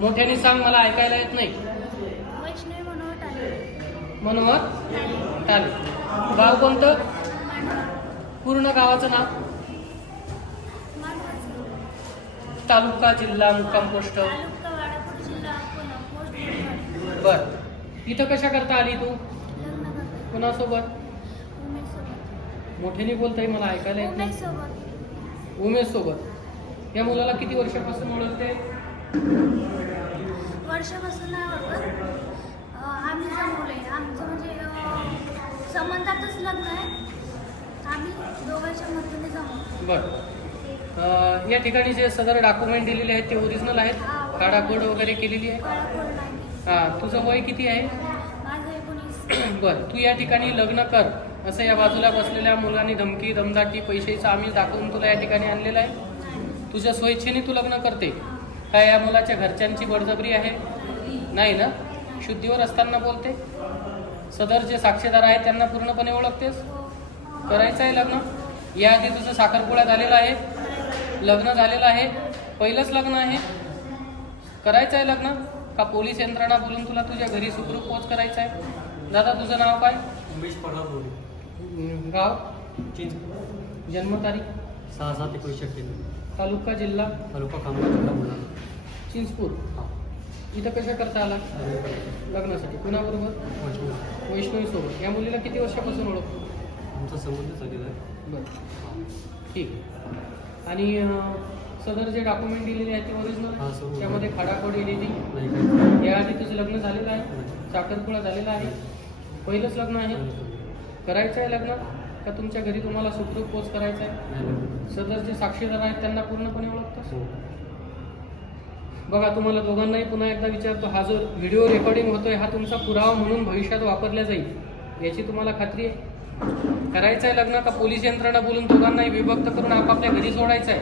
मोठ्याने सांग, मला ऐकायला येत नाही. वैष्णवी मनोहर टाले. मनोहर टाले. गाव कोणतं? पूर्ण गावाचं नाव? मानवत. तालुका, जिल्हा, मुक्काम पोस्ट? तालुका वाडापूर, जिल्हा अकोला, पोस्ट बोरवाडी. बर. इथं कशा करता आली तू? लग्न करते. कोणासोबत? उमेश सोबत. मोठ्याने बोलताय, मला ऐकायला येत उमेश नाही. सोबत. उमेश सोबत. या मुलाला किती वर्षापासून ओळखते? वर्षापासून नाही ओळखत. आम्ही जमवलंय. आमचं म्हणजे संबंधातच लग्न आहे. आम्ही दोघांच्या मधून जमवलं. बर. या ठिकाणी जे सदर डॉक्युमेंट दिलेले आहेत ते ओरिजिनल आहेत? काढाकोड वगैरे केलेली आहे? काळाकोळ नाही. हां. तुझं वय किती आहे? माझं 19. बर. तू या ठिकाणी लग्न कर असं या बाजूला बसलेल्या मुलांनी धमकी, दमदाटी, पैशाचं आमिष दाखवून तुला या ठिकाणी आणलेलं आहे? नाही. तुझ्या स्वइच्छेने तू लग्न करते? काय या मुलाच्या घरच्यांची बळजबरी आहे? नाही ना? शुद्धीवर असताना बोलते? सदर जे साक्षीदार आहेत त्यांना पूर्णपणे ओळखतेस? करायचं आहे लग्न? याआधी तुझं साखरपुडा झालेला आहे? लग्न झालेलं आहे? पहिलंच लग्न आहे? करायचं आहे लग्न का पोलीस यंत्रणा बोलून तुला तुझ्या घरी सुखरूप पोच करायचं आहे? दादा, तुझं नाव काय? उमेश पडळापूर. गाव? चिंच. जन्मतारीख? 6/7/1991. तालुका, जिल्हा? तालुका खामगाव, जिल्हा बुलढाणा. चिंचपूर. हा. इथं कशा करता आला? लग्नासाठी कुणाबरोबर? वैष्णव. वैष्णवी सोबत. या मुलीला किती वर्षापासून ओळखतो? आमचा संबंध झालेला आहे. बरं, हा. ठीक आहे. आणि सदर जे डॉक्युमेंट दिलेले आहेत ते हा, ओरिजिनल? सर्व. त्यामध्ये खाडाखोड दिलेली? नाही काय याआधी तुझं लग्न झालेलं आहे? नाही. साखरपुडा झालेला आहे? पहिलंच लग्न आहे? करायचं आहे लग्न का तुमच्या घरी तुम्हाला सुखरूप पोच करायचं आहे? नाही. सदर जे साक्षीदार आहेत त्यांना पूर्णपणे ओळखतोस? हो. बघा, तुम्हाला दोघांनाही पुन्हा एकदा विचारतो, हा जो व्हिडिओ रेकॉर्डिंग होतोय हा तुमचा पुरावा म्हणून भविष्यात वापरला जाईल याची तुम्हाला खात्री आहे? करायचं आहे लग्न का पोलीस यंत्रणा बोलून दोघांनाही विभक्त करून आपापल्या घरी सोडायचं आहे?